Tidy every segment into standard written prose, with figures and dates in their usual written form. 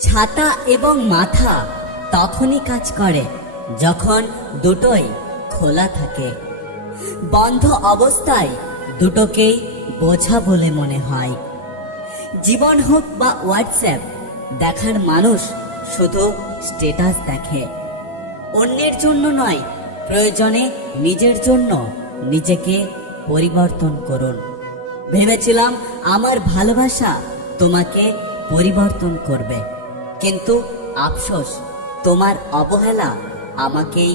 ছাতা এবং মাথা তখনই কাজ করে যখন দুটোই খোলা থাকে। বন্ধ অবস্থায় দুটোকেই বোঝা বলে মনে হয়। জীবন হোক বা হোয়াটসঅ্যাপ, দেখার মানুষ শুধু স্ট্যাটাস দেখে। অন্যের জন্য নয়, প্রয়োজনে নিজের জন্য নিজেকে পরিবর্তন করুন। ভেবেছিলাম আমার ভালোবাসা তোমাকে পরিবর্তন করবে, কিন্তু আফসোস, তোমার অবহেলা আমাকেই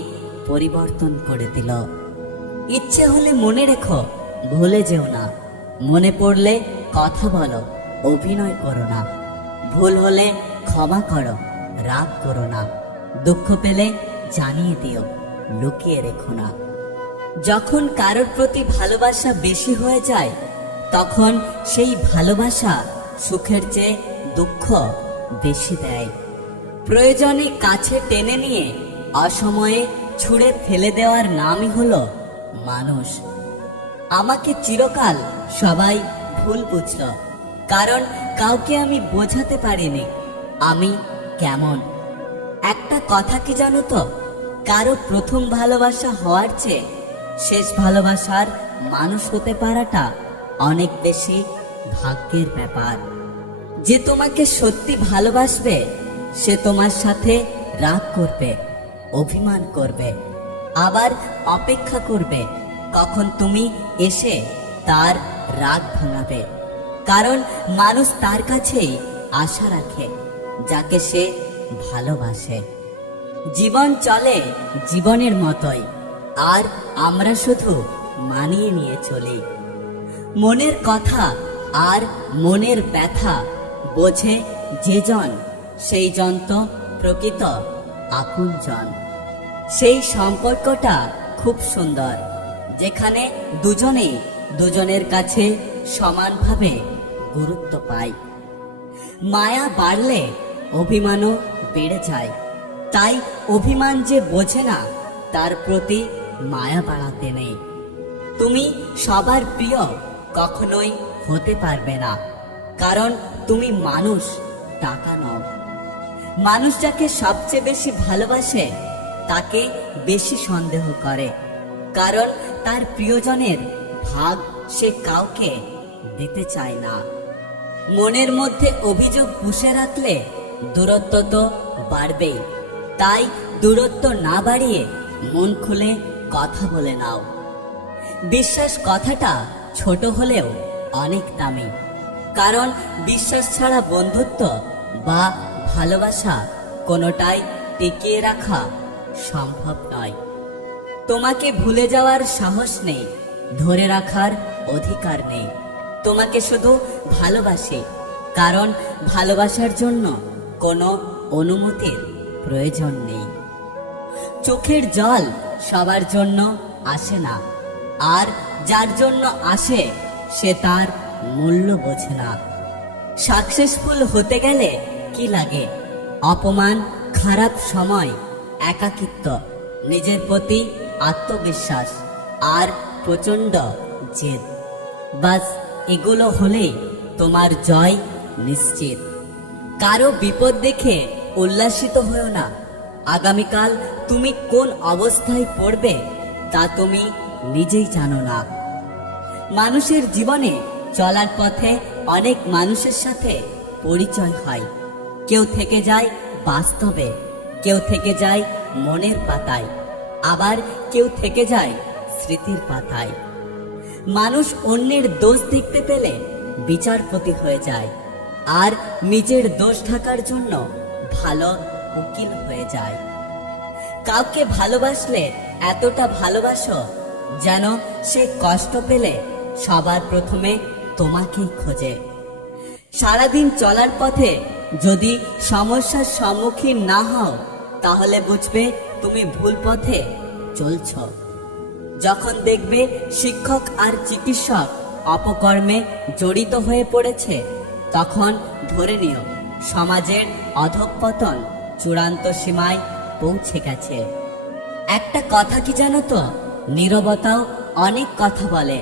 পরিবর্তন করে দিল। ইচ্ছে হলে মনে রেখো, ভুলে যেও না। মনে পড়লে কথা বলো, অভিনয় করো না। ভুল হলে ক্ষমা করো, রাগ করো না। দুঃখ পেলে জানিয়ে দিও, লুকিয়ে রেখো না। যখন কারোর প্রতি ভালোবাসা বেশি হয়ে যায়, তখন সেই ভালোবাসা সুখের চেয়ে দুঃখ বেশি দেয়। প্রয়োজনে কাছে টেনে নিয়ে অসময়ে ছুঁড়ে ফেলে দেওয়ার নামই হলো মানুষ। আমাকে চিরকাল সবাই ভুল বুঝল, কারণ কাউকে আমি বোঝাতে পারিনি আমি কেমন। একটা কথা কি জানো তো, কারো প্রথম ভালোবাসা হওয়ার চেয়ে শেষ ভালোবাসার মানুষ হতে পারাটা অনেক বেশি ভাগ্যের ব্যাপার। যে তোমাকে সত্যি ভালোবাসবে সে তোমার সাথে রাগ করবে, অভিমান করবে, আবার অপেক্ষা করবে কখন তুমি এসে তার রাগ ভাঙাবে। কারণ মানুষ তার কাছেই আশা রাখে যাকে সে ভালোবাসে। জীবন চলে জীবনের মতোই, আর আমরা শুধু মানিয়ে নিয়ে চলি। মনের কথা আর মনের ব্যথা বোঝে যে জন, সেই জন তো প্রকৃত আপনজন। সেই সম্পর্কটা খুব সুন্দর, যেখানে দুজনেই দুজনের কাছে সমানভাবে গুরুত্ব পায়। মায়া বাড়লে অভিমানও বেড়ে যায়, তাই অভিমান যে বোঝে না তার প্রতি মায়া বাড়াতে নেই। তুমি সবার প্রিয় কখনোই হতে পারবে না, কারণ তুমি মানুষ, টাকা নও। মানুষ যাকে সবচেয়ে বেশি ভালোবাসে তাকে বেশি সন্দেহ করে, কারণ তার প্রিয়জনের ভাগ সে কাউকে দিতে চায় না। মনের মধ্যে অভিযোগ পুষে রাখলে দূরত্ব তো বাড়বেই, তাই দূরত্ব না বাড়িয়ে মন খুলে কথা বলে নাও। বিশ্বাস কথাটা ছোট হলেও অনেক দামি, কারণ বিশ্বাস ছাড়া বন্ধুত্ব বা ভালোবাসা কোনোটাই টিকিয়ে রাখা সম্ভব নয়। তোমাকে ভুলে যাওয়ার সাহস নেই, ধরে রাখার অধিকার নেই। তোমাকে শুধু ভালোবাসি, কারণ ভালোবাসার জন্য কোনো অনুমতির প্রয়োজন নেই। চোখের জল সবার জন্য আসে না, আর যার জন্য আসে সে তার মূল্য বোঝে না। সাকসেসফুল হতে গেলে কি লাগে? অপমান, খারাপ সময়, একাকিত্ব, নিজের প্রতি আত্মবিশ্বাস আর প্রচন্ড জেদ। বাস এগুলো হলেই তোমার জয় নিশ্চিত। কারো বিপদ দেখে উল্লাসিত হও না। আগামীকাল তুমি কোন অবস্থায় পড়বে তা তুমি নিজেই জানো না। মানুষের জীবনে চলার পথে অনেক মানুষের সাথে পরিচয় হয়। কেউ থেকে যায় বাস্তবে, কেউ থেকে যায় মনের পাতায়, আবার কেউ থেকে যায় স্মৃতির পাতায়। মানুষ অন্যের দোষ দেখতে পেলে বিচারপতি হয়ে যায়, আর নিজের দোষ ঢাকার জন্য ভালো উকিল হয়ে যায়। কাউকে ভালোবাসলে এতটা ভালোবাসো যেন সে কষ্ট পেলে সবার প্রথমে তোমাকেই খোঁজে। সারাদিন চলার পথে যদি সমস্যার সম্মুখীন না হও, তাহলে বুঝবে তুমি ভুল পথে চলছ। যখন দেখবে শিক্ষক আর চিকিৎসক অপকর্মে জড়িত হয়ে পড়েছে, তখন ধরে নিও সমাজের অধঃপতন চূড়ান্ত সীমায় পৌঁছে গেছে। একটা কথা কি জানো তো, নীরবতাও অনেক কথা বলে,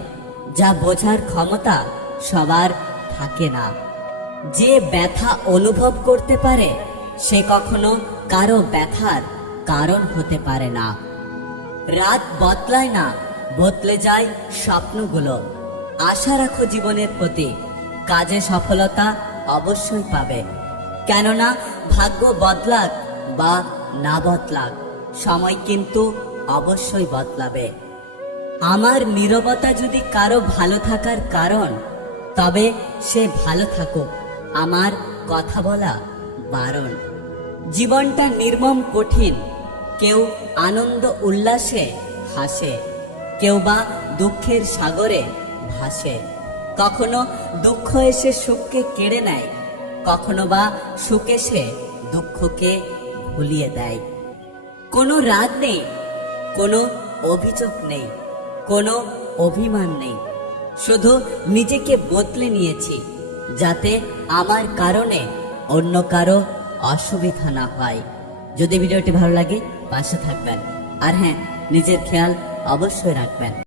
যা বোঝার ক্ষমতা সবার থাকে না। যে ব্যথা অনুভব করতে পারে সে কখনো কারো ব্যথার কারণ হতে পারে না। রাত বদলায় না, বদলে যায় স্বপ্নগুলো। আশা রাখো জীবনের প্রতি, কাজে সফলতা অবশ্যই পাবে। কেননা ভাগ্য বদলাক বা না বদলাক, সময় কিন্তু অবশ্যই বদলাবে। আমার নীরবতা যদি কারো ভালো থাকার কারণ, তবে সে ভালো থাকুক, আমার কথা বলা বারণ। জীবনটা নির্মম কঠিন, কেউ আনন্দ উল্লাসে হাসে, কেউ বা দুঃখের সাগরে ভাসে। কখনো দুঃখ এসে সুখকে কেড়ে নেয়, কখনো বা সুখ এসে দুঃখকে ভুলিয়ে দেয়। কোনো রাগ নেই, কোনো অভিযোগ নেই, কোনো অভিমান নেই, শুধু নিজেকে বদলে নিয়েছি, যাতে আমার কারণে অন্য কারো অসুবিধা না হয়। যদি ভিডিওটি ভালো লাগে পাশে থাকবেন, আর হ্যাঁ, নিজের খেয়াল অবশ্যই রাখবেন।